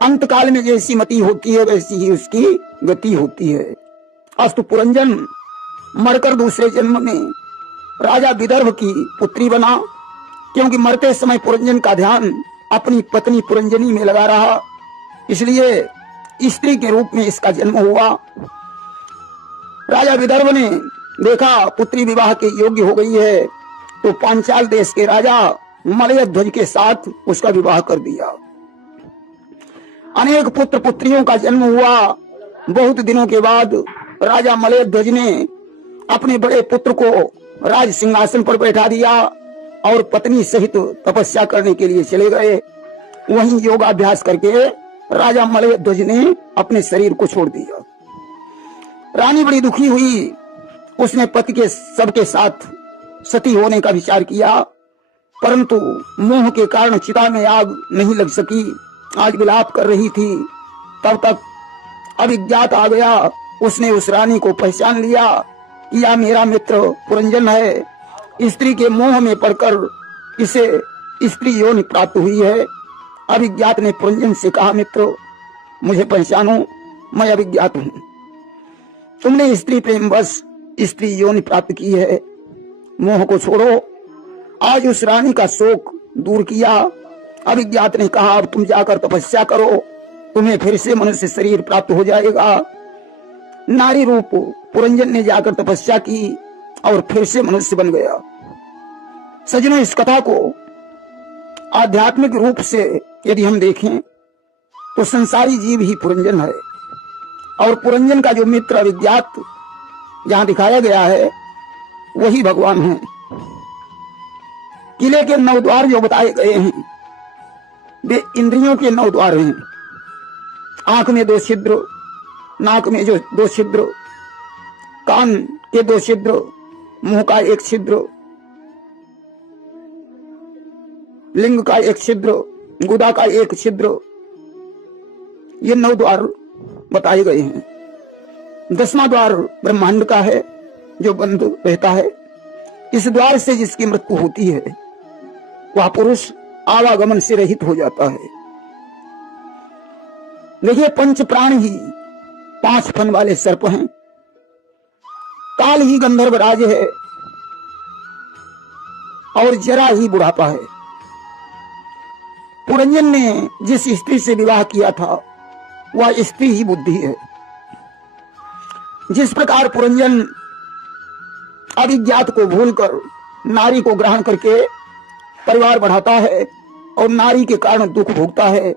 अंत काल में जैसी मति होती है वैसी ही उसकी गति होती है। अस्तु पुरंजन मरकर दूसरे जन्म में राजा विदर्भ की पुत्री बना, क्योंकि मरते समय पुरंजन का ध्यान अपनी पत्नी पुरंजनी में लगा रहा, इसलिए स्त्री के रूप में इसका जन्म हुआ। राजा विदर्भ ने देखा पुत्री विवाह के योग्य हो गई है, तो पांचाल देश के राजा मलयध्वज के साथ उसका विवाह कर दिया। अनेक पुत्र पुत्रियों का जन्म हुआ। बहुत दिनों के बाद राजा मलयध्वज ने अपने बड़े पुत्र को राज सिंहासन पर बैठा दिया और पत्नी सहित तपस्या करने के लिए चले गए। वहीं योगाभ्यास करके राजा मलयध्वज ने अपने शरीर को छोड़ दिया। रानी बड़ी दुखी हुई। उसने पति के सबके साथ सती होने का विचार किया, परंतु मोह के कारण चिता में आग नहीं लग सकी। आज विलाप कर रही थी, तब तक अभिज्ञात आ गया। उसने उस रानी को पहचान लिया कि यह मेरा मित्र पुरंजन है। स्त्री के मोह में पड़कर इसे स्त्री योनि प्राप्त हुई है। अभिज्ञात ने पुरंजन से कहा, मित्र मुझे पहचानो, मैं अभिज्ञात हूँ। तुमने स्त्री प्रेम बस स्त्री योनि प्राप्त की है, मोह को छोड़ो। आज उस रानी का शोक दूर किया। अभिज्ञात ने कहा, अब तुम जाकर तपस्या करो, तुम्हें फिर से मनुष्य शरीर प्राप्त हो जाएगा। नारी रूप पुरंजन ने जाकर तपस्या की और फिर से मनुष्य बन गया। सज्जनों, इस कथा को आध्यात्मिक रूप से यदि हम देखें तो संसारी जीव ही पुरंजन है, और पुरंजन का जो मित्र अभिज्ञात जहां दिखाया गया है वही भगवान है। किले के 9 द्वार जो बताए गए हैं वे इंद्रियों के 9 द्वार हैं। आंख में 2 छिद्र, नाक में जो 2 छिद्र, कान के 2 छिद्र, मुंह का 1 छिद्र, लिंग का 1 छिद्र, गुदा का 1 छिद्र, ये 9 द्वार बताए गए हैं। 10वां द्वार ब्रह्मांड का है जो बंद रहता है। इस द्वार से जिसकी मृत्यु होती है वह पुरुष आवागमन से रहित हो जाता है। देखिए, 5 प्राण ही 5 फन वाले सर्प हैं। काल ही गंधर्व राज है और जरा ही बुढ़ापा है। पुरंजन ने जिस स्त्री से विवाह किया था वह स्त्री ही बुद्धि है। जिस प्रकार पुरंजन अभिज्ञात को भूलकर नारी को ग्रहण करके परिवार बढ़ाता है और नारी के कारण दुख भोगता है,